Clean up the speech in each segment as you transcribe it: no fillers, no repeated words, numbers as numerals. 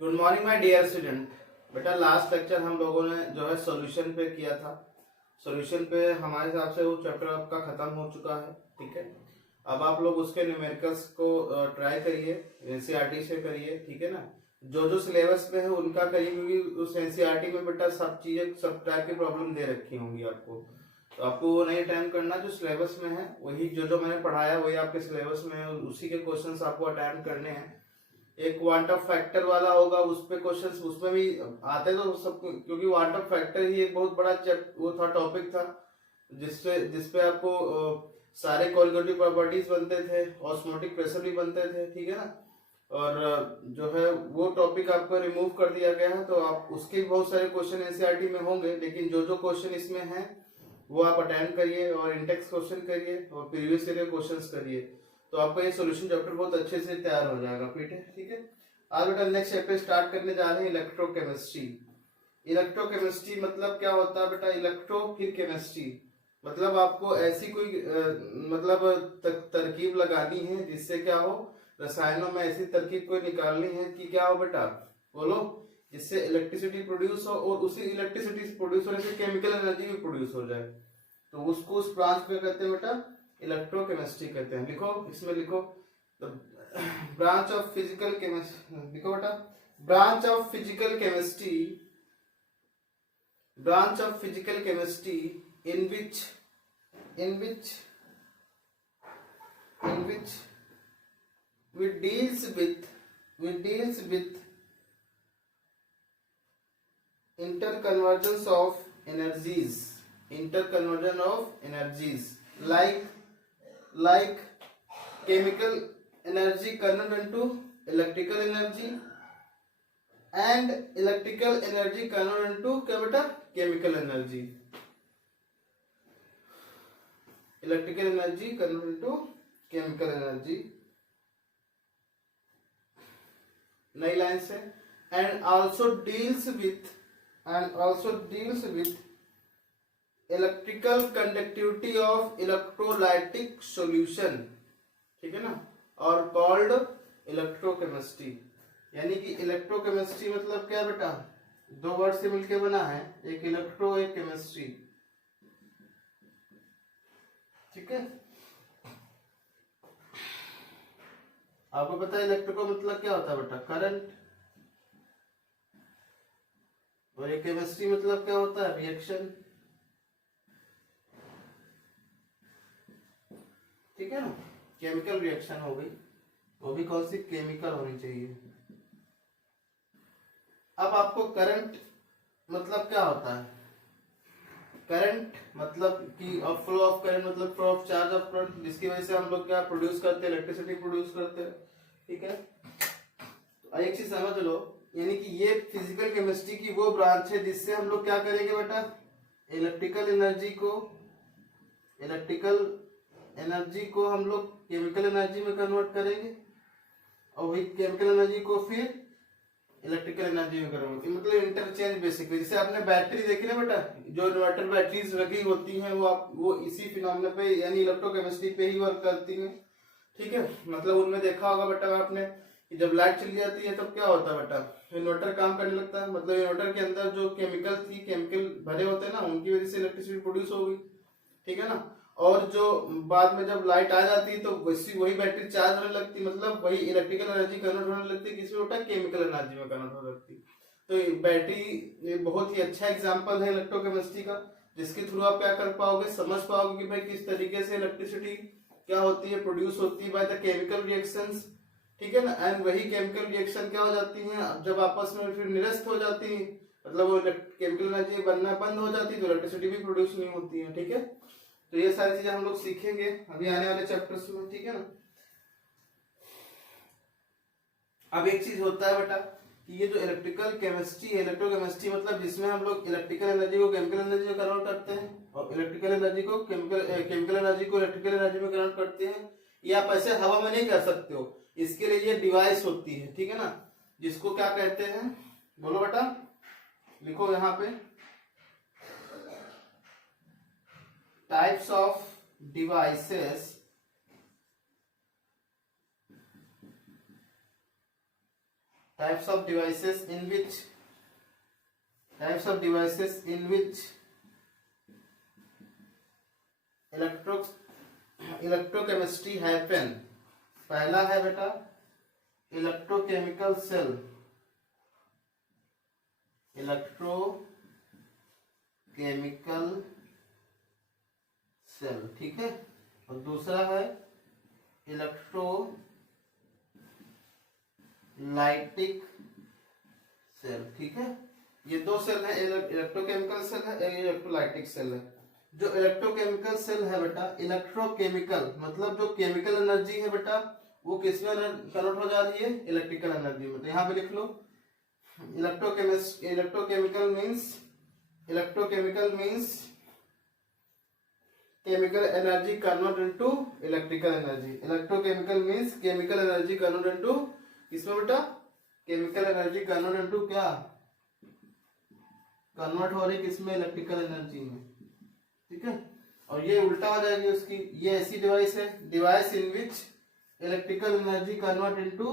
Good morning my dear student. बेटा last lecture हम लोगों ने जो है सॉल्यूशन पे किया था। सॉल्यूशन पे हमारे हिसाब से वो चैप्टर आपका खत्म हो चुका है। ठीक है, अब आप लोग उसके न्यूमेरिकल्स को ट्राई करिए, एनसीईआरटी से करिए। ठीक है ना, जो जो सिलेबस में है उनका करिए, क्योंकि उस एनसीईआरटी में बेटा सब चीजें सब टाइप की प्रॉब्लम दे रखी होंगी आपको, तो आपको वो नहीं अटेम्प्ट करना। जो सिलेबस में है वही जो जो मैंने पढ़ाया वही आपके सिलेबस में है, उसी के क्वेश्चंस आपको अटेम्प्ट करने हैं। एक क्वांटम फैक्टर वाला होगा, उस पे क्वेश्चंस उसमें भी आते तो सब, क्योंकि क्वांटम फैक्टर ही एक बहुत बड़ा वो था, टॉपिक था, जिसपे आपको सारे कोलिगेटिव प्रॉपर्टीज बनते थे, ऑस्मोटिक प्रेशर भी बनते थे। ठीक है ना, और जो है वो टॉपिक आपको रिमूव कर दिया गया है, तो आप उसके बहुत सारे क्वेश्चन एनसीईआरटी में होंगे, लेकिन जो जो क्वेश्चन इसमें हैं वो आप अटेम्प्ट करिए और इंडेक्स क्वेश्चन करिए और प्रीवियस ईयर के क्वेश्चंस करिए, तो आपका ये सॉल्यूशन चैप्टर बहुत अच्छे से तैयार हो जाएगा। फिट है? ठीक है, आज बेटा नेक्स्ट चैप्टर स्टार्ट करने जा रहे हैं इलेक्ट्रोकेमिस्ट्री। इलेक्ट्रोकेमिस्ट्री मतलब क्या होता है बेटा? इलेक्ट्रो फिर केमिस्ट्री, मतलब आपको ऐसी कोई मतलब तरकीब लगानी है जिससे क्या हो, रसायनों में ऐसी तरकीब कोई निकालनी है कि क्या हो बेटा, बोलो, जिससे इलेक्ट्रिसिटी प्रोड्यूस हो और उसी इलेक्ट्रिसिटी प्रोड्यूस होने से केमिकल एनर्जी भी प्रोड्यूस हो जाए, तो उसको उस ब्रांच को कहते हैं बेटा इलेक्ट्रोकेमिस्ट्री कहते हैं। लिखो, इसमें लिखो ब्रांच ऑफ फिजिकल केमिस्ट्री, लिखो बेटा branch of physical chemistry, branch of physical chemistry in which we deals with interconvergence of energies like chemical energy converted into electrical energy and electrical energy converted into क्या बेटा, chemical energy, electrical energy convert into chemical energy. नई line से and also deals with electrical conductivity of electrolytic solution. ठीक है ना, और called electrochemistry. यानी कि इलेक्ट्रोकेमिस्ट्री मतलब क्या बेटा, दो वर्ड से मिलकर बना है, एक इलेक्ट्रो एक केमिस्ट्री। ठीक है, आपको पता है इलेक्ट्रो का मतलब क्या होता है बेटा, करंट, और एक केमिस्ट्री मतलब क्या होता है, रिएक्शन। ठीक है ना, केमिकल रिएक्शन हो गई, वो भी कौन सी, केमिकल होनी चाहिए। अब आपको करंट मतलब क्या होता है, करंट मतलब कि फ्लो ऑफ करंट मतलब flow of charge of current, जिसकी वजह से हम लोग क्या प्रोड्यूस करते हैं, इलेक्ट्रिसिटी प्रोड्यूस करते हैं। ठीक है, तो एक चीज समझ लो, यानी कि ये फिजिकल केमिस्ट्री की वो ब्रांच है जिससे हम लोग क्या करेंगे बेटा, इलेक्ट्रिकल एनर्जी को हम लोग केमिकल एनर्जी में कन्वर्ट करेंगे, और वही केमिकल एनर्जी को फिर इलेक्ट्रिकल एनर्जी में करोगे, मतलब इंटरचेंज बेसिकली। जैसे आपने बैटरी देखी ना बेटा, जो इन्वर्टर बैटरीज लगी होती हैं वो इसी फिनोमेना पे यानी इलेक्ट्रोकेमिस्ट्री पे ही वर्क करती हैं। ठीक है, मतलब उनमें देखा होगा बेटा आपने कि जब लाइट चली जाती है तब क्या होता है बेटा, इन्वर्टर काम करने लगता है, मतलब इन्वर्टर के अंदर जो केमिकल भरे होते हैं ना, उनकी वजह से इलेक्ट्रिसिटी प्रोड्यूस होगी। ठीक है ना, और जो बाद में जब लाइट आ जाती है तो वही बैटरी चार्ज होने लगती, मतलब वही इलेक्ट्रिकल एनर्जी कन्वर्ट होने लगती, किसी होता है केमिकल एनर्जी में कन्वर्ट होने लगती। तो बैटरी बहुत ही अच्छा एग्जांपल है इलेक्ट्रोकेमिस्ट्री का, जिसके थ्रू आप क्या कर पाओगे, समझ पाओगे कि भाई किस तरीके से इलेक्ट्रिसिटी क्या होती है, प्रोड्यूस होती है बाय द केमिकल रिएक्शंस। ठीक है ना, एंड वही केमिकल रिएक्शन क्या हो जाती है, जब आपस में फिर निरस्त हो जाती है, मतलब वो केमिकल एनर्जी बनना बंद हो जाती है, तो इलेक्ट्रिसिटी भी प्रोड्यूस नहीं होती है। ठीक है, तो ये सारी चीजें हम लोग सीखेंगे अभी आने वाले चैप्टर्स में। ठीक है ना, अब एक चीज होता है बेटा कि ये जो इलेक्ट्रिकल केमिस्ट्री है, इलेक्ट्रोकेमिस्ट्री मतलब जिसमें हम लोग इलेक्ट्रिकल एनर्जी को केमिकल एनर्जी में कन्वर्ट करते हैं और इलेक्ट्रिकल एनर्जी को केमिकल एनर्जी को इलेक्ट्रिकल एनर्जी में कन्वर्ट करते हैं। ये आप ऐसे हवा में नहीं कर सकते हो, इसके लिए ये डिवाइस होती है। ठीक है ना, जिसको क्या कहते हैं, बोलो बेटा, लिखो यहाँ पे, types of devices types of devices in which electrochemistry happen. पहला है बेटा इलेक्ट्रोकेमिकल सेल, ठीक है। और दूसरा है इलेक्ट्रोलाइटिक सेल, ठीक है। ये दो सेल है, इलेक्ट्रोकेमिकल सेल है, इलेक्ट्रोलाइटिक सेल है। जो इलेक्ट्रोकेमिकल सेल है बेटा, इलेक्ट्रोकेमिकल मतलब जो केमिकल एनर्जी है बेटा वो किसमें कन्वर्ट हो जा रही है, इलेक्ट्रिकल एनर्जी में। तो यहाँ पे लिख लो electrochemical means chemical energy convert into electrical energy. Electrochemical means chemical energy convert into किसमें बेटा, केमिकल एनर्जी कन्वर्ट इनटू क्या, कन्वर्ट हो रही किसमें, इलेक्ट्रिकल एनर्जी में, ठीक है। और ये उल्टा हो जाएगी उसकी, ये ऐसी डिवाइस है, device in which electrical energy convert into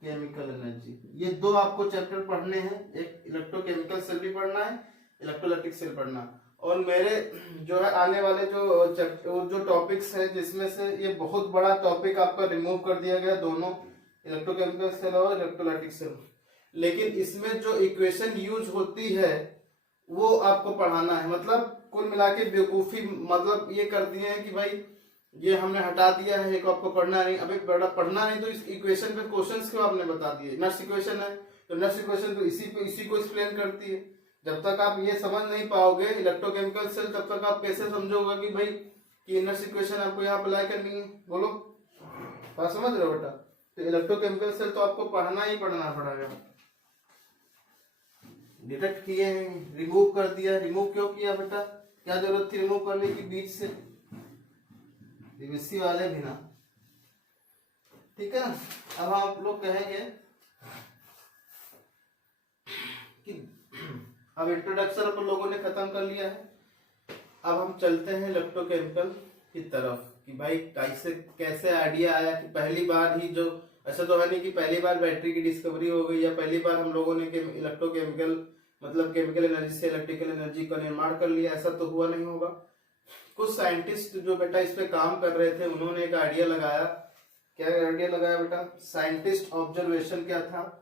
chemical energy. ये दो आपको चैप्टर पढ़ने हैं, एक इलेक्ट्रोकेमिकल सेल भी पढ़ना है, इलेक्ट्रोलाइटिक सेल पढ़ना। और मेरे जो है आने वाले जो टॉपिक्स है जिसमें से ये बहुत बड़ा टॉपिक आपका रिमूव कर दिया गया, दोनों इलेक्ट्रोकेमिकल सेल और इलेक्ट्रोलाइटिक सेल। लेकिन इसमें जो इक्वेशन यूज होती है वो आपको पढ़ाना है। मतलब कुल मिला के बेवकूफी मतलब ये कर दिए हैं कि भाई ये हमने हटा दिया है, एक आपको पढ़ना नहीं। अबे बड़ा पढ़ना नहीं तो इस इक्वेशन पे क्वेश्चंस क्यों आपने बता दिए। नर्स इक्वेशन है तो नर्स इक्वेशन तो इसी को एक्सप्लेन करती है। जब तक आप ये समझ नहीं पाओगे इलेक्ट्रोकेमिकल सेल, तब तक आप कैसे समझोगे कि भाई कि नर्स इक्वेशन आपको यहाँ अप्लाई करनी है। बोलो, बात समझ रहे हो बेटा। तो इलेक्ट्रोकेमिकल सेल तो आपको पढ़ना ही पढ़ना पड़ेगा। डिटेक्ट किए हैं, रिमूव कर दिया। रिमूव क्यों किया बेटा, क्या जरूरत थी रिमूव करने की बीच से, सीबीएसई वाले भी ना, ठीक है ना। अब आप लोग कहेंगे कि अब इंट्रोडक्शन अपन लोगों ने खत्म कर लिया है, अब हम चलते हैं इलेक्ट्रोकेमिकल की तरफ कि भाई कैसे आइडिया आया कि पहली बार ही जो, ऐसा तो है नहीं कि पहली बार बैटरी की डिस्कवरी हो गई या पहली बार हम लोगों ने इलेक्ट्रोकेमिकल मतलब केमिकल एनर्जी से इलेक्ट्रिकल एनर्जी का निर्माण कर लिया, ऐसा तो हुआ नहीं होगा। कुछ साइंटिस्ट जो बेटा इस पे काम कर रहे थे उन्होंने एक आइडिया लगाया। क्या आइडिया लगाया बेटा, साइंटिस्ट ऑब्जर्वेशन क्या था,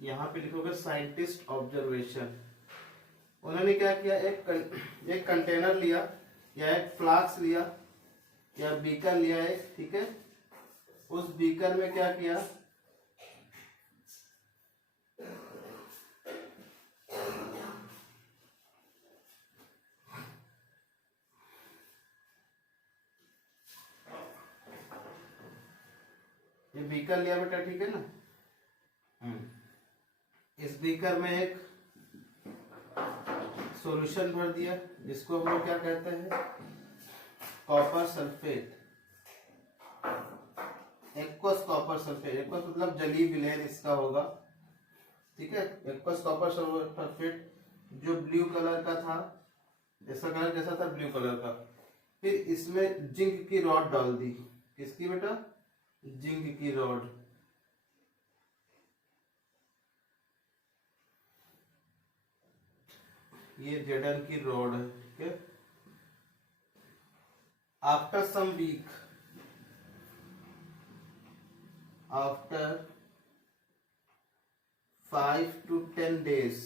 यहाँ पे लिखोगे साइंटिस्ट ऑब्जर्वेशन। उन्होंने क्या किया, एक कंटेनर लिया या एक फ्लास्क लिया या बीकर लिया एक, ठीक है। उस बीकर में क्या किया, ये बीकर लिया बेटा, ठीक है ना। इस बीकर में एक सॉल्यूशन भर दिया जिसको हम लोग क्या कहते हैं, copper sulphate, aqueous copper sulphate. Aqueous मतलब जली विलेन इसका होगा, ठीक है। एक्वस कॉपर सल्फेट जो ब्लू कलर का था, इसका कलर कैसा था, ब्लू कलर का। फिर इसमें जिंक की रॉड डाल दी, किसकी बेटा, जिंक की रॉड। ये जेडन की रॉड है, ठीक है। After some week, after 5 to 10 days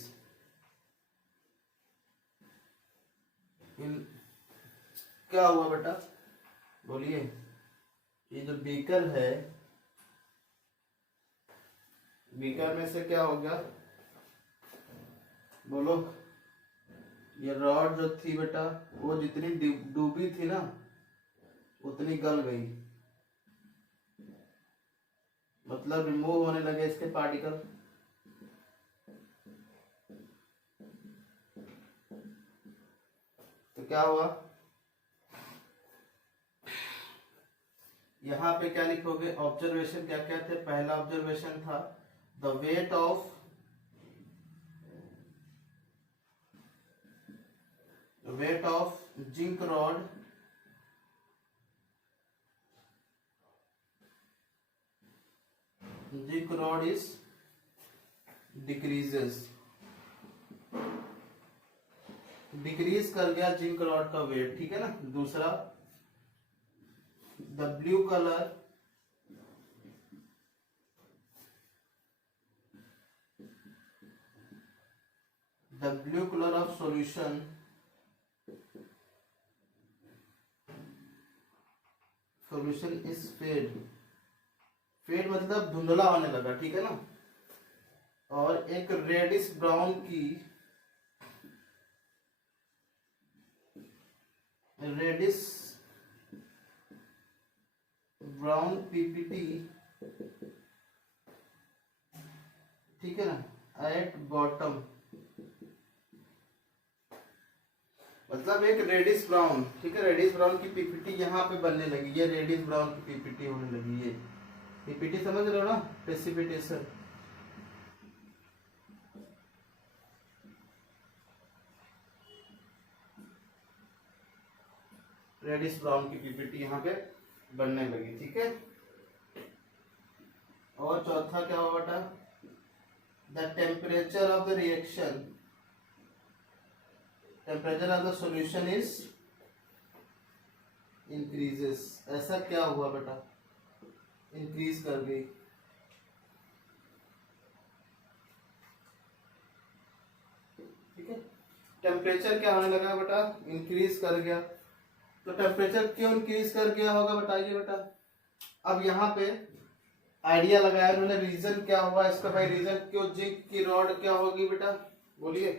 क्या हुआ बेटा, बोलिए। ये जो बीकर है, बीकर में से क्या हो गया, बोलो। ये रॉड जो थी बेटा वो जितनी डूबी थी ना उतनी गल गई, मतलब रिमूव होने लगे इसके पार्टिकल। तो क्या हुआ, यहाँ पे क्या लिखोगे, ऑब्जर्वेशन क्या क्या थे। पहला ऑब्जर्वेशन था the weight of weight of zinc rod is decreases, decrease कर गया जिंक रॉड का वेट, ठीक है ना। दूसरा the blue colour of solution is fade, fade मतलब धुंधला होने लगा, ठीक है ना। और एक रेडिश ब्राउन की पीपीटी, ठीक है ना, एट बॉटम, मतलब एक रेडिश ब्राउन, ठीक है, रेडिश ब्राउन की पीपीटी यहाँ पे बनने लगी, ये रेडिश ब्राउन की पीपीटी होने लगी। ये पीपीटी समझ रहे हो ना, प्रेसिपिटेशन। रेडिश ब्राउन की पीपीटी यहाँ पे बनने लगी, ठीक है। और चौथा क्या हुआ बेटा, the temperature of the reaction, temperature of the solution is increases. ऐसा क्या हुआ बेटा, इंक्रीज कर गई, ठीक है। टेम्परेचर क्या होने लगा बेटा, इंक्रीज कर गया। तो टेम्परेचर क्यों इंक्रीज कर गया होगा बताइए बेटा। अब यहाँ पे आइडिया लगाया उन्होंने, रीजन क्या हुआ इसका भाई, रीजन क्यों जिंक की रॉड क्या होगी बेटा, बोलिए।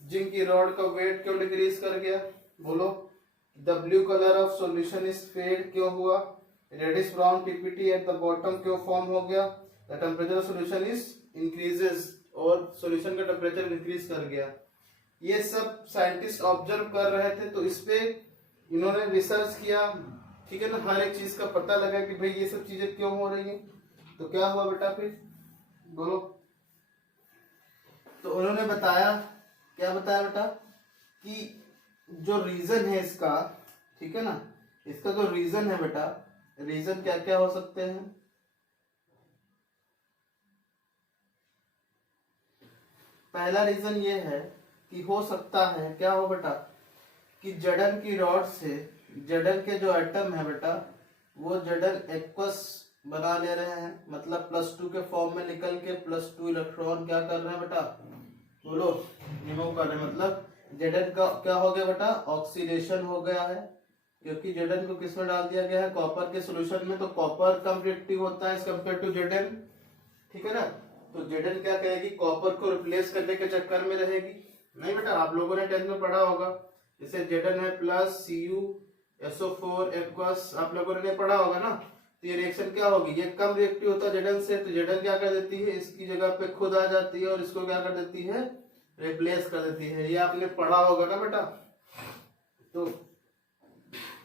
जिंक की रॉड का वेट क्यों डिक्रीज कर गया, बोलो। The blue colour of solution is fade क्यों हुआ, reddish brown PPT at the bottom क्यों फॉर्म हो गया, the temperature of solution is increases, और सॉल्यूशन का टेम्परेचर इंक्रीज कर गया। ये सब साइंटिस्ट ऑब्जर्व कर रहे थे, तो इस पे इन्होंने रिसर्च किया, ठीक है ना, हर एक चीज का पता लगा कि भाई ये सब चीजें क्यों हो रही हैं। तो क्या हुआ बेटा फिर, बोलो। तो उन्होंने बताया, क्या बताया बेटा, कि जो रीजन है इसका, ठीक है ना, इसका जो रीजन है बेटा, रीजन क्या क्या हो सकते हैं। पहला रीजन ये है कि हो सकता है, क्या हो बेटा, कि जड़न की रॉड से जड़न के जो एटम है बेटा, वो जड़न एक्वस बना ले रहे हैं, मतलब +2 के फॉर्म में निकल के +2 इलेक्ट्रॉन क्या कर रहे हैं बेटा, बोलो, रिमूव कर रहे हैं। मतलब जड़न का क्या हो गया बेटा, ऑक्सीडेशन हो गया है, क्योंकि जड़न को किसमें डाल दिया गया है, कॉपर के सोल्यूशन में। तो कॉपर कम रिएक्टिव होता है एज कम्पेयर टू जड़न, ठीक है ना। तो जड़न क्या करेगी, कॉपर को रिप्लेस करने के चक्कर में रहेगी। नहीं बेटा, आप लोगों ने 10th में पढ़ा होगा, जैसे Zn है प्लस CuSO4 एक्वस, आप लोगों ने पढ़ा होगा ना। तो ये रिएक्शन क्या होगी, ये कम रिएक्टिव होता है Zn से, तो Zn क्या कर देती है, इसकी जगह पे खुद आ जाती है और इसको क्या कर देती है, रिप्लेस कर देती है। ये आपने पढ़ा होगा ना बेटा। तो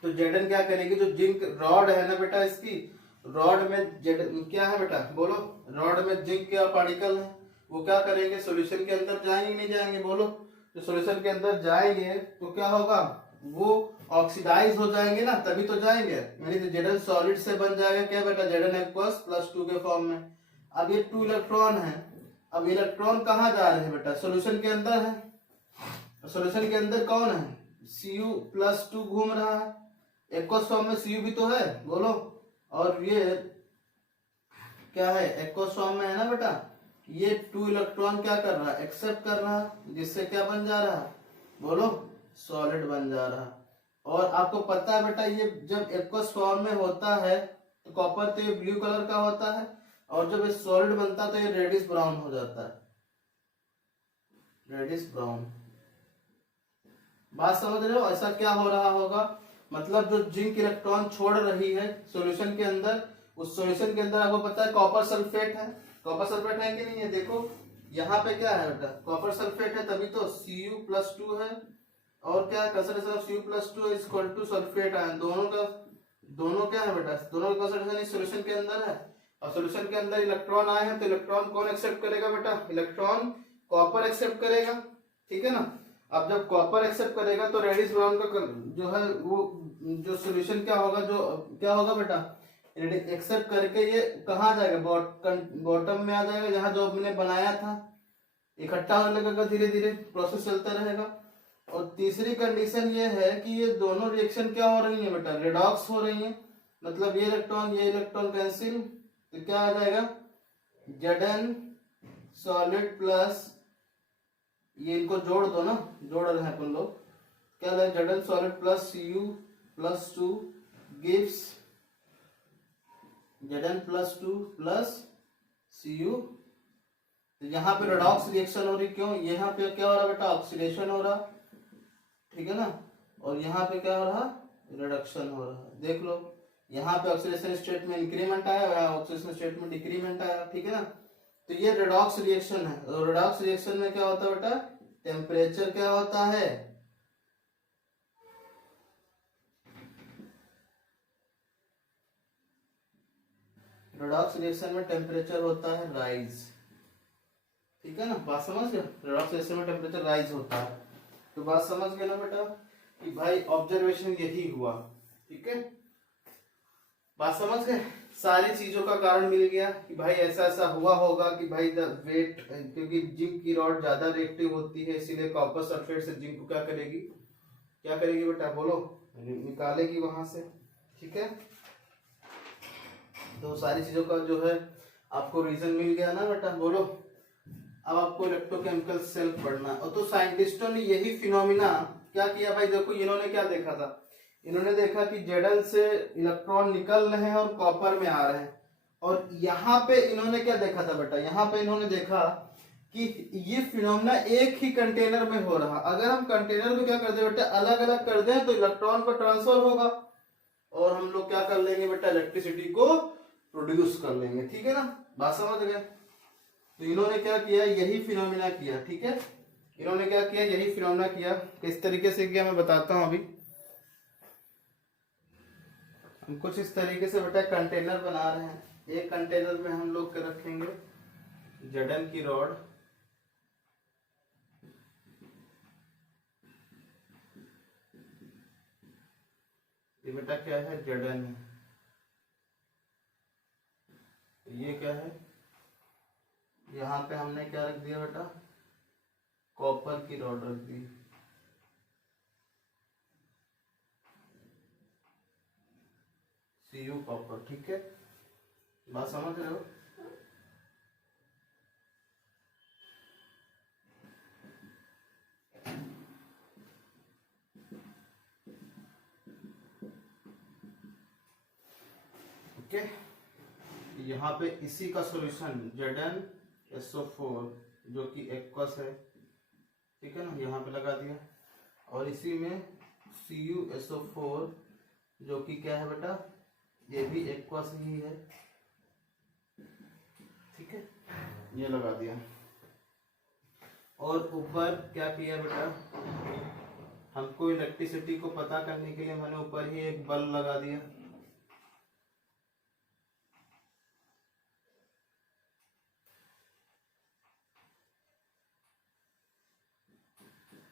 Zn क्या करेगी, जो जिंक रॉड है ना बेटा, इसकी रॉड में क्या है बेटा, बोलो, रॉड में जिंक के पार्टिकल है, वो क्या करेंगे, सॉल्यूशन के अंदर जाएंगे नहीं जाएंगे, बोलो। तो सॉल्यूशन के अंदर जाएंगे तो क्या होगा, वो ऑक्सीडाइज हो जाएंगे ना, तभी तो जाएंगे, यानी तो Zn सॉलिड से बन जाएगा क्या बेटा, Zn एक्वस +2 के फॉर्म में। अब ये 2 इलेक्ट्रॉन है, अब इलेक्ट्रॉन कहाँ जा रहे हैं बेटा, सॉल्यूशन के अंदर है। सॉल्यूशन के अंदर कौन है, Cu+2 घूम रहा है, एक्वस फॉर्म में Cu भी तो है, बोलो। और ये क्या है, एक्वस फॉर्म में है ना बेटा। ये 2 इलेक्ट्रॉन क्या कर रहा है, एक्सेप्ट कर रहा है, जिससे क्या बन जा रहा है, बोलो, सॉलिड बन जा रहा है। और आपको पता है बेटा, ये जब एक्वस फॉर्म में होता है तो कॉपर तो ये ब्लू कलर का होता है, और जब ये सॉलिड बनता है तो ये रेडिश ब्राउन हो जाता है, रेडिश ब्राउन। बात समझ रहे हो, ऐसा क्या हो रहा होगा, मतलब जो जिंक इलेक्ट्रॉन छोड़ रही है सॉल्यूशन के अंदर, उस सॉल्यूशन के अंदर आपको पता है कॉपर सल्फेट है, कॉपर सल्फेट है कि नहीं है, देखो यहाँ पे क्या है बेटा, कॉपर सल्फेट है, तभी तो Cu+2 है, और क्या है, concentration of Cu+2 is equal to sulphate ion, दोनों क्या है बेटा, दोनों का कंसंट्रेशन इस सॉल्यूशन के अंदर है। और सॉल्यूशन के अंदर इलेक्ट्रॉन आए हैं, तो इलेक्ट्रॉन कौन एक्सेप्ट करेगा बेटा, इलेक्ट्रॉन कॉपर एक्सेप्ट करेगा, ठीक है ना। अब जब कॉपर एक्सेप्ट करेगा तो रेडिस ब्राउन का जो है वो जो सोल्यूशन क्या होगा, जो क्या होगा बेटा, एक्सेप्ट करके ये कहाँ जाएगा, बॉटम में आ जाएगा जहां जो हमने बनाया था, इकट्ठा होने लगेगा, धीरे धीरे प्रोसेस चलता रहेगा। और तीसरी कंडीशन ये है कि ये दोनों रिएक्शन क्या हो रही है बेटा, रिडॉक्स हो रही है, मतलब ये इलेक्ट्रॉन कैंसिल, तो क्या आ जाएगा, Zn सॉलिड प्लस, ये इनको जोड़ दो ना, जोड़ रहे हैं अपन लोग, क्या है Zn solid plus Cu plus 2 gives Zn plus 2 plus Cu। तो यहाँ पे रेडॉक्स रिएक्शन हो रही, क्यों, यहाँ पे क्या हो रहा बेटा, ऑक्सीडेशन हो रहा, ठीक है ना, और यहाँ पे क्या हो रहा, रिडक्शन हो रहा, देख लो, यहाँ पे ऑक्सीडेशन स्टेट में इंक्रीमेंट आया, यहाँ ऑक्सीडेशन स्टेट में डिक्रीमेंट आया, ठीक है ना। तो ये रेडॉक्स रिएक्शन है, और रेडॉक्स रिएक्शन में क्या होता है बेटा, टेम्परेचर क्या होता है, रेडॉक्स रिएक्शन में टेम्परेचर होता है राइज, ठीक है ना, बात समझ गए, रेडॉक्स रिएक्शन में टेम्परेचर राइज होता है। तो बात समझ गए ना बेटा कि भाई ऑब्जर्वेशन यही हुआ, ठीक है, बात समझ गए, सारी चीजों का कारण मिल गया कि भाई ऐसा ऐसा हुआ होगा कि भाई द वेट, क्योंकि जिंक की रॉड ज्यादा रिएक्टिव होती है, इसीलिए कॉपर सल्फेट से जिंक को क्या करेगी बेटा, बोलो, निकालेगी वहां से, ठीक है। तो सारी चीजों का जो है आपको रीजन मिल गया ना बेटा, बोलो। अब आपको इलेक्ट्रोकेमिकल सेल पढ़ना है, और तो साइंटिस्टों ने यही फिनोमिना क्या किया भाई, देखो इन्होंने क्या देखा था, इन्होंने देखा कि Zn से इलेक्ट्रॉन निकल रहे हैं और कॉपर में आ रहे हैं, और यहाँ पे इन्होंने क्या देखा था बेटा, यहाँ पे इन्होंने देखा कि ये फिनोमिना एक ही कंटेनर में हो रहा, अगर हम कंटेनर को क्या कर दे बेटा, अलग अलग कर दें तो इलेक्ट्रॉन का ट्रांसफर होगा, और हम लोग क्या कर लेंगे बेटा, इलेक्ट्रिसिटी को प्रोड्यूस कर लेंगे, ठीक है ना, बात समझ गए। तो इन्होंने क्या किया, यही फिनोमिना किया, ठीक है, इन्होंने क्या किया, यही फिनोमिना किया, किस तरीके से किया मैं बताता हूं। अभी हम कुछ इस तरीके से बेटा कंटेनर बना रहे हैं, एक कंटेनर में हम लोग रखेंगे Zn की रॉड, ये बेटा क्या है, Zn है, ये क्या है, यहाँ पे हमने क्या रख दिया बेटा, कॉपर की रॉड रख दी, Cu कॉपर, ठीक है, बात समझ रहे हो। ओके, यहाँ पे इसी का सॉल्यूशन ZnSO4 जो कि एक्वस है, ठीक है ना, यहाँ पे लगा दिया, और इसी में CuSO4 जो कि क्या है बेटा, ये भी एक्वस ही है, ठीक है, ये लगा दिया, और ऊपर क्या किया बेटा, हमको इलेक्ट्रिसिटी को पता करने के लिए मैंने ऊपर ही एक बल्ब लगा दिया,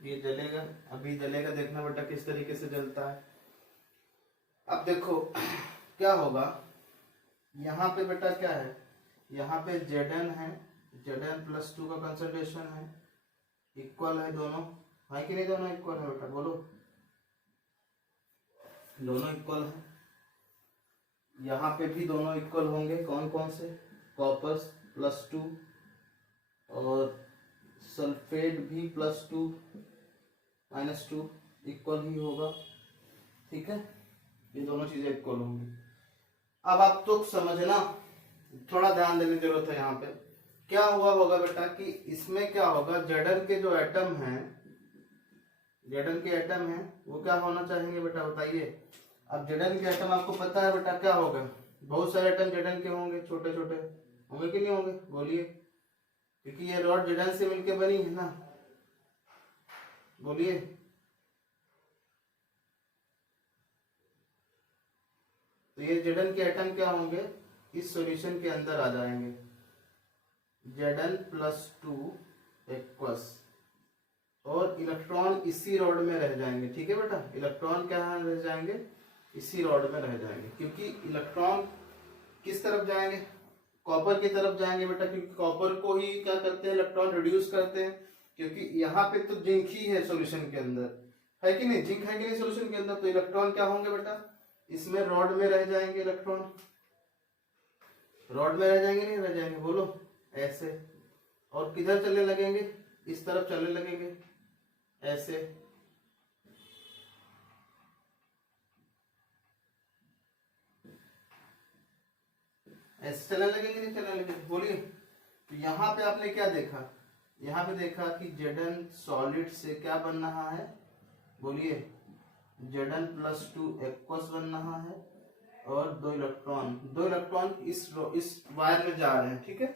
ये जलेगा, अभी जलेगा, देखना बेटा किस तरीके से जलता है। अब देखो क्या होगा, यहाँ पे बेटा क्या है, यहाँ पे Zn है, Zn प्लस 2 का कंसंट्रेशन है, इक्वल है दोनों, है कि नहीं, दोनों इक्वल है बेटा, बोलो, दोनों इक्वल है, यहाँ पे भी दोनों इक्वल होंगे, कौन कौन से, कॉपर प्लस 2 और सल्फेट भी प्लस 2 माइनस 2 इक्वल ही होगा, ठीक है, ये दोनों चीजें इक्वल होंगी। अब आप तो समझना, थोड़ा ध्यान देने की जरूरत है, यहाँ पे क्या हुआ होगा बेटा कि इसमें क्या होगा, Zn के जो एटम हैं, Zn के एटम हैं वो क्या होना चाहेंगे बेटा, बताइए। अब Zn के एटम आपको पता है बेटा क्या होगा, बहुत सारे एटम Zn के होंगे, छोटे छोटे होंगे कि नहीं होंगे, बोलिए, क्योंकि ये रॉड Zn से मिलके बनी है ना, बोलिए। तो ये Zn के एटम क्या होंगे, इस सॉल्यूशन के अंदर आ जाएंगे, Zn प्लस 2 एक्वस, और इलेक्ट्रॉन इसी रॉड में रह जाएंगे। ठीक है बेटा, इलेक्ट्रॉन क्या रह जाएंगे, इसी रॉड में रह जाएंगे, क्योंकि इलेक्ट्रॉन किस तरफ जाएंगे, कॉपर की तरफ जाएंगे बेटा, क्योंकि कॉपर को ही क्या करते हैं, इलेक्ट्रॉन रिड्यूस करते हैं, क्योंकि यहाँ पे तो जिंक ही है सॉल्यूशन के अंदर, है कि नहीं, जिंक है कि नहीं सॉल्यूशन के अंदर, तो इलेक्ट्रॉन क्या होंगे बेटा, इसमें रॉड में रह जाएंगे, इलेक्ट्रॉन रॉड में रह जाएंगे, नहीं रह जाएंगे, बोलो ऐसे, और किधर चलने लगेंगे, इस तरफ चलने लगेंगे, ऐसे, ऐसे चलने लगेंगे, नहीं चलने लगेंगे, बोलिए। तो यहाँ पे आपने क्या देखा, यहाँ पे देखा कि Zn सॉलिड से क्या बन रहा है, बोलिए, Zn+2 एक्वस बन रहा है, और दो इलेक्ट्रॉन इस वायर में जा रहे हैं। ठीक है,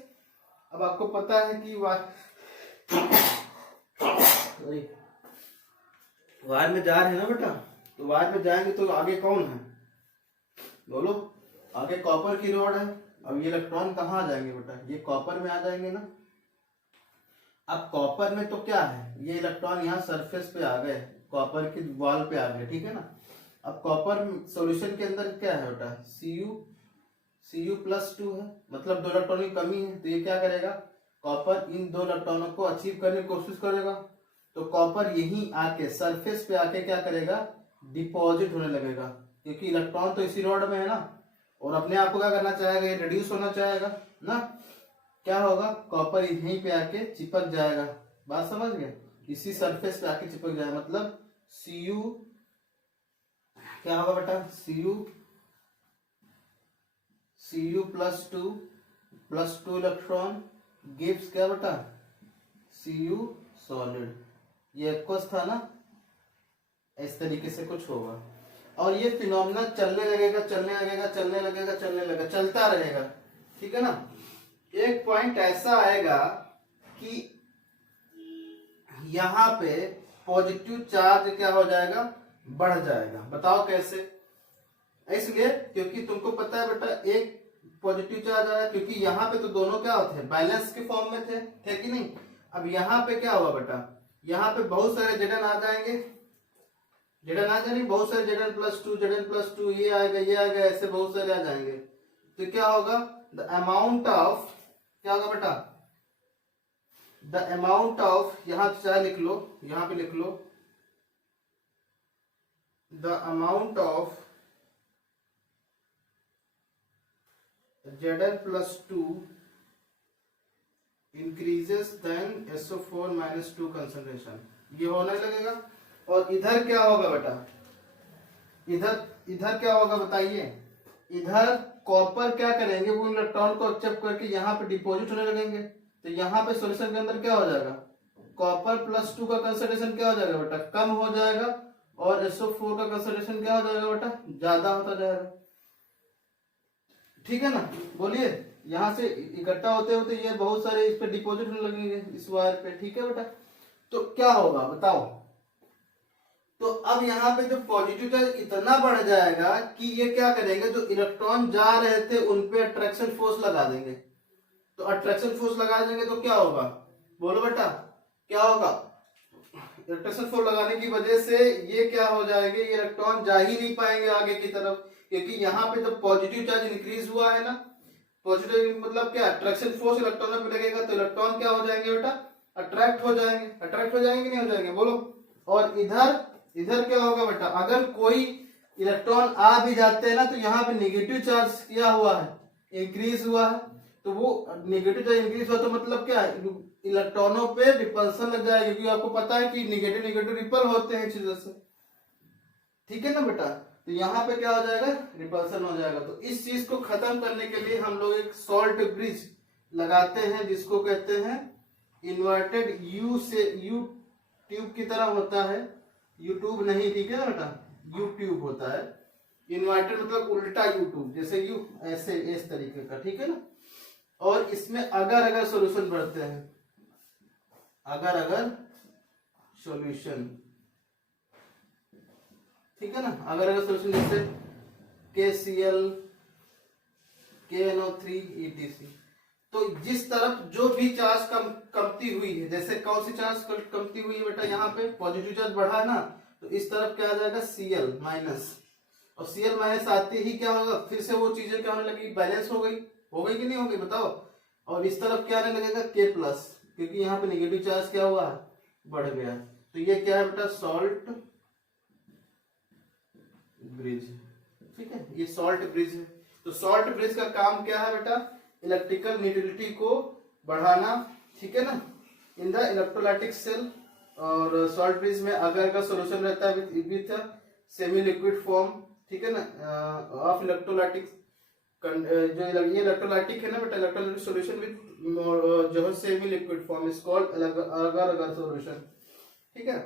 अब आपको पता है कि वायर में जा रहे हैं ना बेटा, तो वायर में जाएंगे तो आगे कौन है, बोलो, आगे कॉपर की रॉड है। अब ये इलेक्ट्रॉन कहाँ आ जाएंगे बेटा, ये कॉपर में आ जाएंगे ना। अब कॉपर में तो क्या है, ये इलेक्ट्रॉन यहाँ सरफेस पे आ गए, कॉपर की वॉल पे आ गए, ठीक है ना। अब कॉपर सॉल्यूशन के अंदर क्या है बेटा, Cu+2 है, मतलब दो इलेक्ट्रॉन की कमी है, तो ये क्या करेगा, कॉपर इन दो इलेक्ट्रॉनों को अचीव करने की कोशिश करेगा, तो कॉपर यहीं आके सरफेस पे आके क्या करेगा, डिपॉजिट होने लगेगा, क्योंकि इलेक्ट्रॉन तो इसी रॉड में है ना, और अपने आप को क्या करना चाहेगा, ये रिड्यूस होना चाहेगा ना, क्या होगा, कॉपर यहीं पे आके चिपक जाएगा, बात समझ गए, इसी सरफेस पे आके चिपक जाएगा, मतलब Cu क्या होगा बेटा, Cu+2 इलेक्ट्रॉन गिव्स क्या बेटा, Cu सॉलिड, ये एक्वस था ना, इस तरीके से कुछ होगा, और ये फिनोमेना चलने लगेगा, चलता रहेगा, ठीक है ना। एक पॉइंट ऐसा आएगा कि यहाँ पे पॉजिटिव चार्ज क्या हो जाएगा, बढ़ जाएगा, बताओ कैसे, इसलिए क्योंकि तुमको पता है बेटा, एक पॉजिटिव चार्ज आया, क्योंकि यहाँ पे तो दोनों क्या होते हैं, बैलेंस के फॉर्म में थे कि नहीं। अब यहाँ पे क्या होगा बेटा, यहाँ पे बहुत सारे Zn आ जाएंगे, बहुत सारे Zn+2 ये आएगा, ऐसे बहुत सारे आ जाएंगे, तो क्या होगा, द अमाउंट ऑफ, क्या होगा बेटा, द अमाउंट ऑफ, यहां चाहे लिख लो, यहां पे लिख लो, the amount of Zn+2 increases then SO4-2 concentration, ये होने लगेगा। और इधर क्या होगा बेटा, इधर क्या होगा बताइए, इधर कॉपर क्या करेंगे, वो इलेक्ट्रॉन को एक्सेप्ट करके यहाँ पे डिपॉजिट होने लगेंगे, तो यहाँ पे सॉल्यूशन के अंदर क्या हो जाएगा, Copper+2 का कंसंट्रेशन क्या हो जाएगा बेटा, कम हो जाएगा, और SO4 का कंसंट्रेशन क्या हो जाएगा बेटा, ज्यादा होता जाएगा, ठीक है ना। बोलिए, यहाँ से इकट्ठा होते होते ये बहुत सारे इस पे डिपॉजिट होने लगेंगे, इस वायर पे, ठीक है बेटा। तो क्या होगा बताओ, तो अब यहाँ पे जो पॉजिटिव चार्ज इतना बढ़ जाएगा कि ये क्या करेंगे, जो इलेक्ट्रॉन जा रहे थे उन पे अट्रैक्शन फोर्स लगा देंगे, तो अट्रैक्शन फोर्स लगा देंगे तो क्या होगा, बोलो बेटा, क्या होगा, अट्रैक्शन फोर्स लगाने की वजह से ये क्या हो जाएंगे, ये इलेक्ट्रॉन जा ही नहीं पाएंगे आगे की तरफ, क्योंकि यहाँ पे जब पॉजिटिव चार्ज इंक्रीज हुआ है ना, पॉजिटिव मतलब क्या, अट्रैक्शन फोर्स इलेक्ट्रॉनों पे लगेगा, तो इलेक्ट्रॉन क्या हो जाएंगे बेटा, अट्रैक्ट हो जाएंगे नहीं हो जाएंगे, बोलो। और इधर क्या होगा बेटा, अगर कोई इलेक्ट्रॉन आ भी जाते हैं ना, तो यहाँ पे नेगेटिव चार्ज क्या हुआ है, इंक्रीज हुआ है, तो वो नेगेटिव चार्ज इंक्रीज हुआ तो मतलब क्या है, इलेक्ट्रॉनों पे रिपल्सन लग जाएगा, क्योंकि आपको पता है कि नेगेटिव रिपल होते हैं चीजों से, ठीक है ना बेटा। तो यहाँ पे क्या हो जाएगा, रिपल्सन हो जाएगा। तो इस चीज को खत्म करने के लिए हम लोग एक सॉल्ट ब्रिज लगाते हैं, जिसको कहते हैं इन्वर्टेड यू ट्यूब की तरह होता है, यूट्यूब नहीं, ठीक है ना बेटा, यूट्यूब होता है, इन्वर्टेड मतलब उल्टा यूट्यूब, जैसे यू ऐसे इस तरीके का, ठीक है ना। और इसमें अगर सॉल्यूशन भरते हैं, अगर सॉल्यूशन, ठीक है ना, अगर सॉल्यूशन जैसे KCl KNO3 ETC, तो जिस तरफ जो भी चार्ज कमती हुई है, जैसे कौन सी चार्ज कमती हुई है बेटा, यहाँ पे पॉजिटिव चार्ज बढ़ा है ना, तो इस तरफ क्या आ जाएगा Cl माइनस, और Cl माइनस आते ही क्या होगा, फिर से वो चीजें क्या होने लगी, बैलेंस हो गई कि नहीं हो गई बताओ। और इस तरफ क्या आने लगेगा K प्लस, क्योंकि यहाँ पे निगेटिव चार्ज क्या हुआ, बढ़ गया। तो ये क्या है बेटा, सॉल्ट ब्रिज, ठीक है, ये सॉल्ट ब्रिज है। तो सॉल्ट ब्रिज का काम क्या है बेटा, इलेक्ट्रिकल न्यूट्रलिटी को बढ़ाना, ठीक है ना, इन द इलेक्ट्रोलाइटिक सेल। और सॉल्ट ब्रिज में अगर का सोल्यूशन रहता है विथ सेमी लिक्विड फॉर्म, ठीक है ना, ऑफ इलेक्ट्रोलाइटिक, जो ये इलेक्ट्रोलाइटिक है ना बेटा, इलेक्ट्रोलाइटिक सॉल्यूशन विथ जो है semi liquid form is called अगर अगर सॉल्यूशन, ठीक है।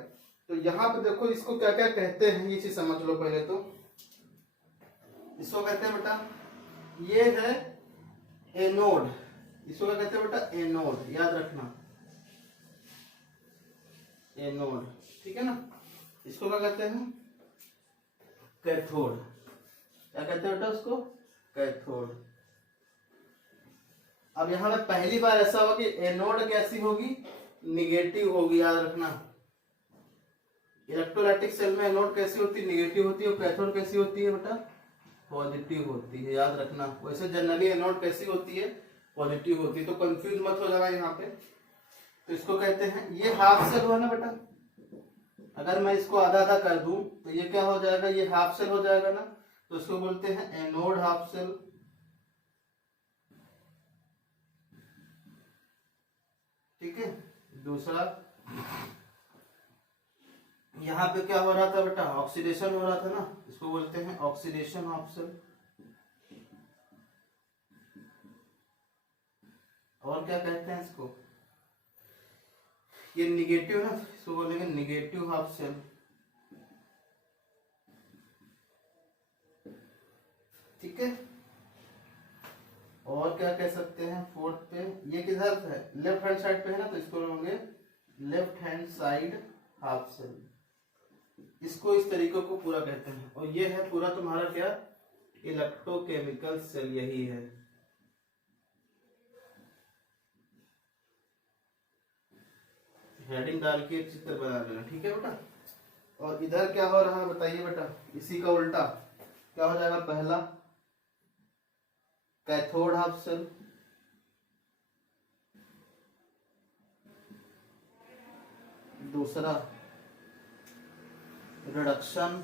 तो यहाँ पे देखो इसको क्या क्या कहते हैं, ये चीज समझ लो पहले। तो इसको कहते हैं बेटा, ये है एनोड, इसको क्या कहते हैं बेटा, एनोड, याद रखना, एनोड, ठीक है ना। इसको क्या कहते हैं, कैथोड, क्या कहते हैं बेटा उसको, कैथोड। अब यहाँ पे पहली बार ऐसा होगा कि एनोड कैसी होगी, निगेटिव होगी, याद रखना। इलेक्ट्रोलाइटिक सेल में एनोड कैसी होती है, निगेटिव होती है, और कैथोड कैसी होती है बेटा, पॉजिटिव होती है, याद रखना। वैसे जनरली एनोड कैसी होती है, पॉजिटिव होती है, तो कंफ्यूज मत हो जाना यहाँ पे। तो इसको कहते हैं, ये हाफ सेल हुआ ना बेटा, अगर मैं इसको आधा आधा कर दूं तो ये क्या हो जाएगा, ये हाफ सेल हो जाएगा ना, तो इसको बोलते हैं एनोड हाफ सेल, ठीक है। दूसरा, यहाँ पे क्या हो रहा था बेटा, ऑक्सीडेशन हो रहा था ना, इसको बोलते हैं ऑक्सीडेशन हाफ सेल। और क्या कहते हैं इसको, ये निगेटिव ना, इसको बोलेंगे निगेटिव हाफ सेल, ठीक है। और क्या कह सकते हैं, फोर्थ पे, ये किधर है, लेफ्ट हैंड साइड पे है ना, तो इसको बोलेंगे left hand side half cell. इसको इस तरीके को पूरा कहते हैं। और ये है पूरा तुम्हारा क्या, इलेक्ट्रोकेमिकल सेल, यही है। हेडिंग डाल के चित्र बना लेना, ठीक है बेटा। और इधर क्या हो रहा है बताइए बेटा, इसी का उल्टा क्या हो जाएगा, पहला कैथोड हाफ सेल, दूसरा रिडक्शन,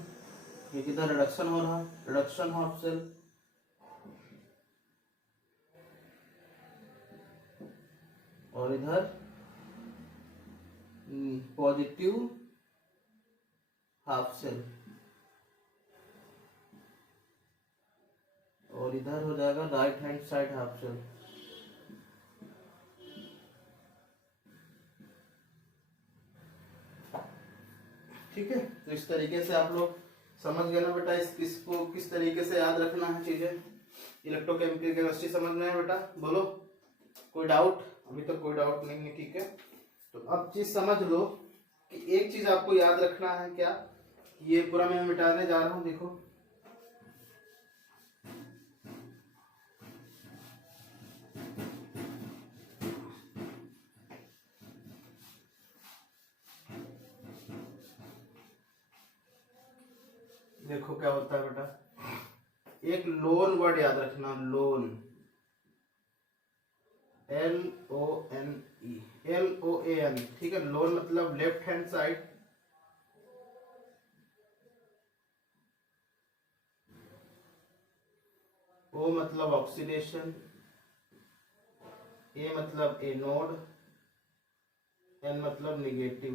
ये किधर रिडक्शन हो रहा है, रिडक्शन हाफ सेल, और इधर पॉजिटिव हाफ सेल, और इधर हो जाएगा right hand side half cell. ठीक है, तो इस तरीके से आप लोग समझ गए ना बेटा, इसको किस तरीके से याद रखना है चीजें, इलेक्ट्रोकेमिकल केमिस्ट्री समझना है बेटा। बोलो कोई डाउट, अभी तो कोई डाउट नहीं है, ठीक है। तो अब चीज समझ लो कि एक चीज आपको याद रखना है, क्या, ये पूरा मैं मिटाने जा रहा हूं, देखो देखो क्या होता है बेटा, एक लोन वर्ड याद रखना, लोन, LONE, LOAN, ठीक है। लोन मतलब लेफ्ट हैंड साइड, O मतलब ऑक्सीडेशन, A मतलब एनोड, N मतलब निगेटिव,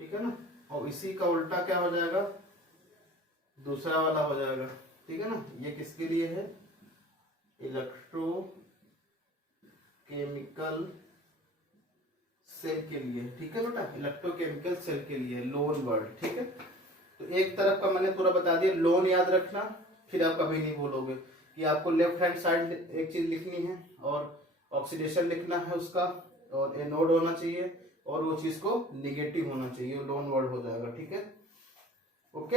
ठीक है ना। और इसी का उल्टा क्या हो जाएगा, दूसरा वाला हो जाएगा, ठीक है ना। ये किसके लिए है, इलेक्ट्रोकेमिकल सेल के लिए, ठीक है बेटा, इलेक्ट्रोकेमिकल सेल के लिए लोन वर्ड, ठीक है। तो एक तरफ का मैंने पूरा बता दिया, लोन याद रखना, फिर आप कभी नहीं भूलोगे कि आपको लेफ्ट हैंड साइड एक चीज लिखनी है, और ऑक्सीडेशन लिखना है उसका, और एनोड होना चाहिए, और वो चीज को निगेटिव होना चाहिए, लोन वर्ड हो जाएगा, ठीक है। ओके,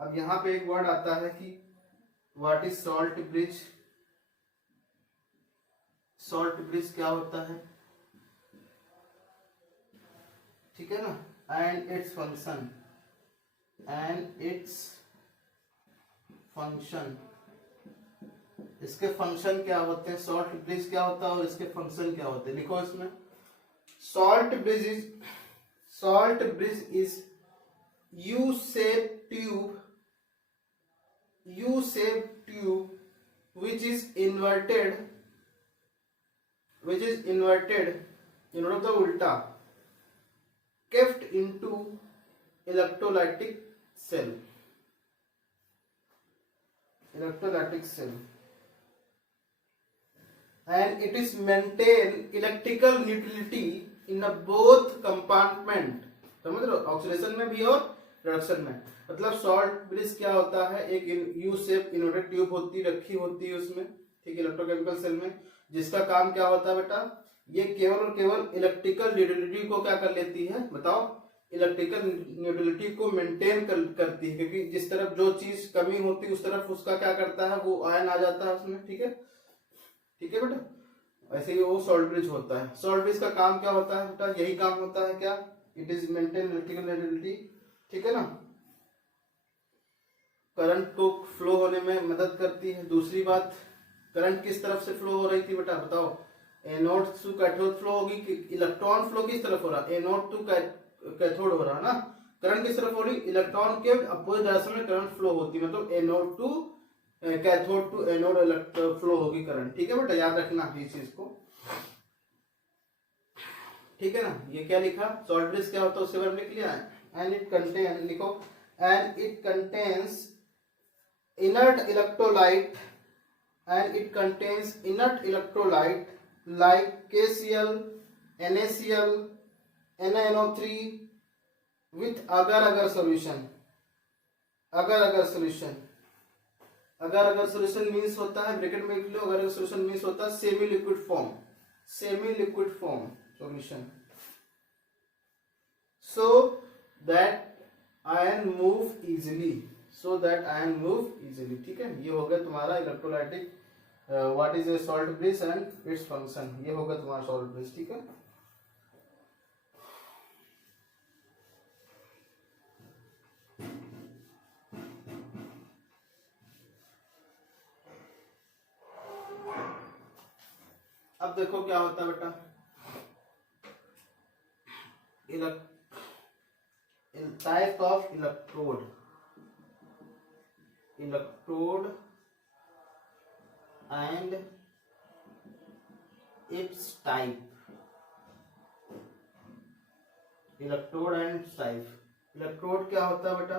अब यहाँ पे एक वर्ड आता है कि what is salt bridge, salt bridge क्या होता है, ठीक है ना, and its function, and its function, इसके फंक्शन क्या होते हैं, सॉल्ट ब्रिज क्या होता है और इसके फंक्शन क्या होते हैं, लिखो इसमें। Salt bridge is U shape tube which is inverted मतलब उल्टा, kept into electrolytic cell and it is maintain electrical neutrality in a both compartment, समझ रहे हो, ऑक्सीडेशन में भी और रिडक्शन में। मतलब सॉल्ट ब्रिज क्या होता है, एक यू शेप इन्वर्टेड ट्यूब रखी होती है उसमें, ठीक है, इलेक्ट्रोकेमिकल सेल में, जिसका काम क्या होता है बेटा, ये केवल और केवल इलेक्ट्रिकल न्यूट्रलिटी को क्या कर लेती है, बताओ, इलेक्ट्रिकल न्यूट्रलिटी को मेंटेन करती है, क्योंकि जिस तरफ जो चीज कमी होती है उस तरफ उसका क्या करता है, वो आयन आ जाता है उसमें, ठीक है बेटा, ऐसे ही वो सॉल्ट ब्रिज होता है। सॉल्ट ब्रिज का काम क्या होता है बेटा, यही काम होता है क्या, it is maintain electrical neutrality, ठीक है ना, करंट को फ्लो होने में मदद करती है। दूसरी बात, करंट किस तरफ से फ्लो हो रही थी बेटा, बताओ, एनोड टू कैथोड फ्लो होगी कि इलेक्ट्रॉन फ्लो किस तरफ हो रहा, एनोड टू कैथोड हो रहा ना, करंट किस तरफ हो रही, इलेक्ट्रॉन के अपोजिट डायरेक्शन में करंट फ्लो होती है, मतलब anode to cathode to anode flow होगी करंट, ठीक है बेटा, याद रखना इस चीज को, ठीक है ना। ये क्या लिखा, सॉल्ट ब्रिज क्या होता है उसके बारे में लिख लिया, एंड इट कंटेन, लिखो, and it contains inert electrolyte like KCl, NaCl, NaNO3 with agar-agar solution। agar-agar solution means होता है, ब्रैकेट में लिख लो, agar-agar solution means होता है semi liquid form solution, so that ion move easily, ठीक है। ये हो गया तुम्हारा electrolytic, what is a salt bridge and its function, ये होगा तुम्हारा सॉल्ट ब्रिज, ठीक है। अब देखो क्या होता है बेटा, type of electrode and its type, electrode क्या होता है बेटा,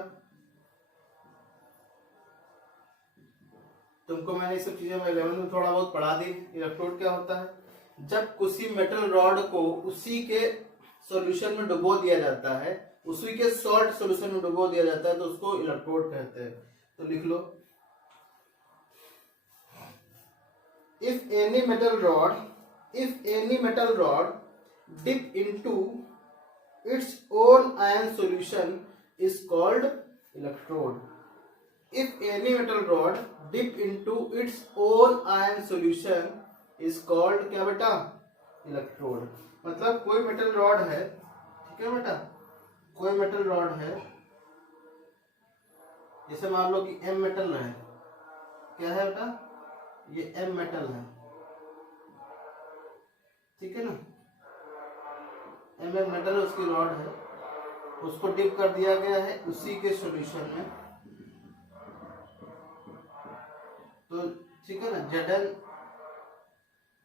तुमको मैंने ये सब चीजें 11th में थोड़ा बहुत पढ़ा दी। इलेक्ट्रोड क्या होता है, जब किसी मेटल रॉड को उसी के सॉल्यूशन में डुबो दिया जाता है, उसी के सॉल्ट सॉल्यूशन में डुबो दिया जाता है, तो उसको इलेक्ट्रोड कहते हैं। तो लिख लो, if any metal rod dip into its own ion solution is called electrode। if any metal rod dip into its own ion solution is called क्या बेटा, इलेक्ट्रोड। मतलब कोई मेटल रॉड है, ठीक है बेटा, कोई मेटल रॉड है, जैसे मान लो कि एम मेटल है, क्या है बेटा, ये एम मेटल है, ठीक है ना, एम मेटल उसकी रॉड है, उसको डिप कर दिया गया है उसी के सॉल्यूशन में, तो ठीक है ना, Zn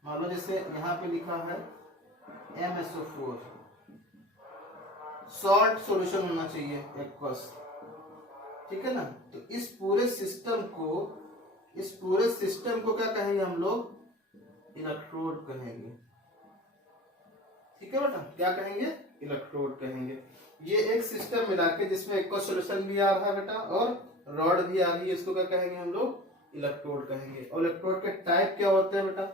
मान लो जैसे यहाँ पे लिखा है MSO4, सॉल्ट सॉल्यूशन होना चाहिए एक्वस, ठीक है ना। तो इस पूरे सिस्टम को क्या कहेंगे हम लोग, इलेक्ट्रोड कहेंगे, ठीक है बेटा, क्या कहेंगे, इलेक्ट्रोड कहेंगे। ये एक सिस्टम मिला के जिसमें एक्वस सॉल्यूशन भी आ रहा है बेटा और रॉड भी आ रही है, इसको क्या कहेंगे हम लोग, इलेक्ट्रोड कहेंगे। और इलेक्ट्रोड के टाइप क्या होते हैं बेटा,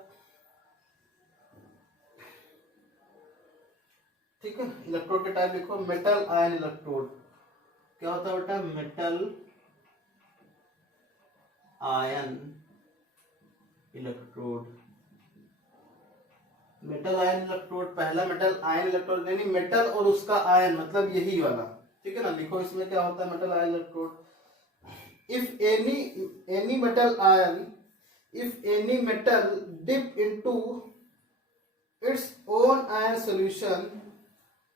ठीक है, इलेक्ट्रोड के टाइप लिखो, मेटल आयन इलेक्ट्रोड क्या होता है बेटा, metal ion electrode, metal ion electrode, पहला मेटल आयन इलेक्ट्रोड, यानी मेटल और उसका आयन मतलब यही वाला, ठीक है ना। लिखो इसमें क्या होता है metal ion electrode. If any metal ion, if any metal dip into its own ion solution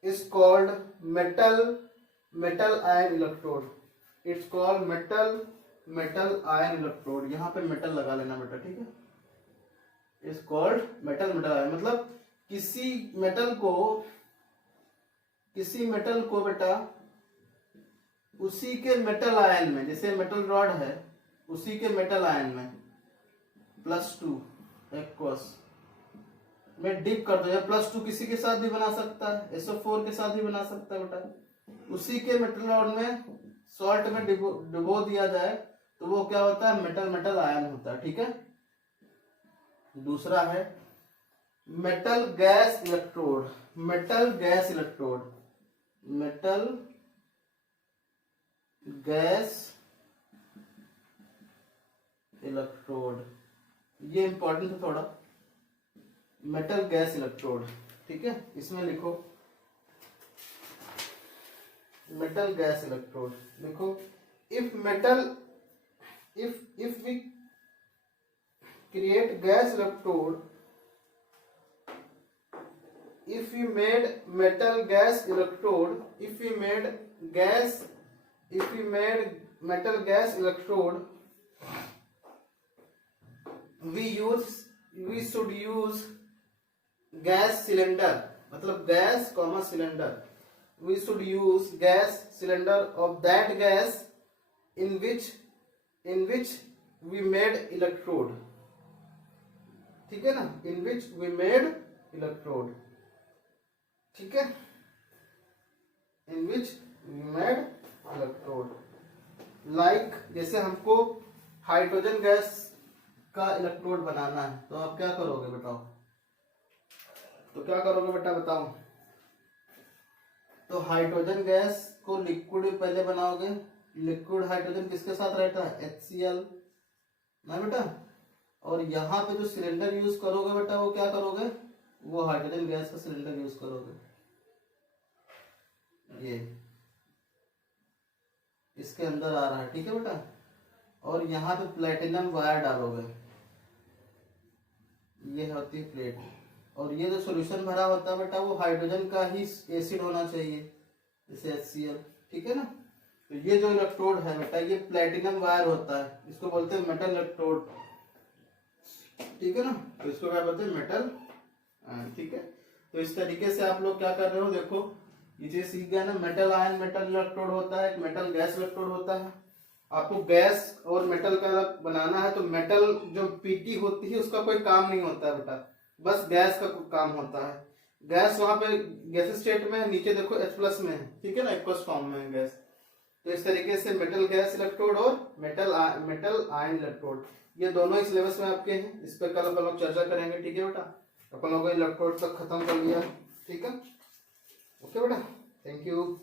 is called metal ion electrode, it's called metal ion electrode। यहाँ पे मेटल लगा लेना बेटा, ठीक है। इज कॉल्ड मेटल आयन, मतलब किसी metal को बेटा उसी के मेटल आयन में, जैसे मेटल रॉड है उसी के मेटल आयन में +2 एक्वस में डिप कर दो, या +2 किसी के साथ भी बना सकता है, SO4 के साथ भी बना सकता है बेटा। उसी के मेटल रॉड में सॉल्ट में डुबो दिया जाए तो वो क्या होता है, मेटल आयन होता है, ठीक है। दूसरा है metal gas electrode, metal gas electrode, ये इंपॉर्टेंट है थोड़ा, मेटल गैस इलेक्ट्रोड, ठीक है। इसमें लिखो मेटल गैस इलेक्ट्रोड, लिखो if we create gas electrode, if we made metal gas electrode, if we made metal gas electrode, we should use gas cylinder, मतलब gas comma cylinder, we should use gas cylinder of that gas in which we made electrode, ठीक है ना, in which we made electrode, ठीक है, in which we made electrode। like जैसे हमको hydrogen gas का electrode बनाना है तो आप क्या करोगे बताओ, बताओ। तो हाइड्रोजन गैस को लिक्विड पहले बनाओगे, लिक्विड हाइड्रोजन किसके साथ रहता है, HCl ना बेटा। और यहाँ पे जो सिलेंडर यूज करोगे बेटा वो क्या करोगे, वो हाइड्रोजन गैस का सिलेंडर यूज करोगे, ये इसके अंदर आ रहा है, ठीक है बेटा। और यहाँ पे प्लेटिनम वायर डालोगे, ये होती है प्लेट, और ये जो सॉल्यूशन भरा होता है बेटा वो हाइड्रोजन का ही एसिड होना चाहिए, जैसे HCl, ठीक है ना। तो ये जो इलेक्ट्रोड है बेटा ये प्लेटिनम वायर होता है, इसको बोलते हैं मेटल इलेक्ट्रोड, ठीक है ना। तो इसको क्या बोलते हैं, मेटल, ठीक है। तो इस तरीके से आप लोग क्या कर रहे हो, देखो ये चीज सीख गया ना, मेटल आयन मेटल इलेक्ट्रोड होता है, मेटल गैस इलेक्ट्रोड होता है। आपको गैस और मेटल का बनाना है तो मेटल जो पीटी होती है उसका कोई काम नहीं होता है बेटा, बस गैस का काम होता है। गैस वहां पे गैस स्टेट में है, नीचे देखो H+ में है, ठीक है ना, एक्वस फॉर्म में है गैस। तो इस तरीके से मेटल गैस इलेक्ट्रोड और मेटल आयन इलेक्ट्रोड, ये दोनों ही सिलेबस में आपके हैं, इस पर कल अपन लोग चर्चा करेंगे, ठीक है बेटा। अपन लोगों ने इलेक्ट्रोड तक खत्म कर लिया, ठीक है, ओके बेटा, थैंक यू।